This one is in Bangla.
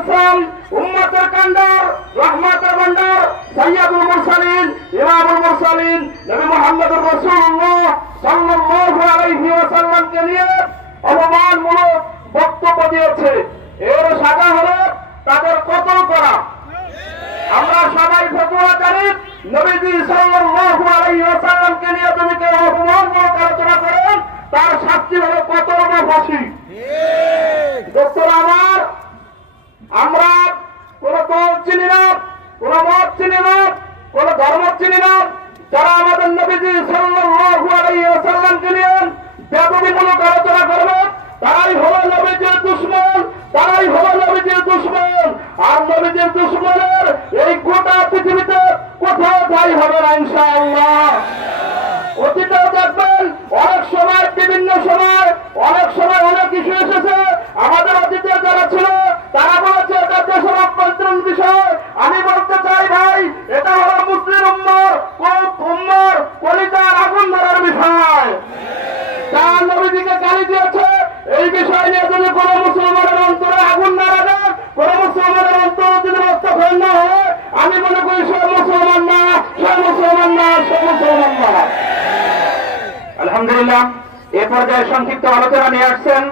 ইসলাম, উম্মতের কান্ডার, রহমতের ভান্ডার, সাইয়্যিদুল মুরসালিন, ইমামুল মুরসালিন নবী মুহাম্মদুর রাসূলুল্লাহ সাল্লাল্লাহু আলাইহি ওয়াসাল্লামকে নিয়ে অপমানমূলক বক্তব্য দিয়েছে। এর সাজা হলো তাদের কতল করা। আমরা সবাই ফতোয়া জানি, নবীজি সাল্লাল্লাহু আলাইহি ওয়াসাল্লামকে নিয়ে যদি কেউ অপমানমূলক আলোচনা করেন তার শাস্তি হলো কতল বা ফাঁসি। দোস্তরা আমার, আমরা কোন দল চিনি না, কোন মত চিনি না, কোন ধর্ম চিনি না। যারা আমাদের নবীজি সাল্লাল্লাহু আলাইহি ওয়াসাল্লামকে নিয়ে বেদবিমূলক আলোচনা করবে তারাই হলো নবীজির দুশমন, তারাই হলো নবীজির দুশমন। আর নবীজির দুশমনের এই গোটা পৃথিবীতে কোথাও ঠাঁই হবে না ইনশাআল্লাহ। অতীতেও দেখবেন অনেক সময়, বিভিন্ন সময়, অনেক সময় অনেক ইস্যু এসেছে। আমাদের অতীতে যারা ছিল তারা বলেছে এটা দেশের অভ্যন্তরীণ বিষয়। আমি বলতে চাই ভাই, এটা হলো মুসলিম উম্মার কলিজার আগুন ধরার বিষয়। যারা নবীজিকে গালি দিয়েছে এই বিষয় নিয়ে যদি কোন মুসলমানের অন্তরে আগুন না লাগে, কোন মুসলমানের অন্তরে যদি রক্তক্ষরণ না হয়, আমি মনে করি সে মুসলমান না, সে মুসলমান না, সে মুসলমান না। আলহামদুলিল্লাহ, এ পর্যায়ে সংক্ষিপ্ত আলোচনা নিয়ে আসছেন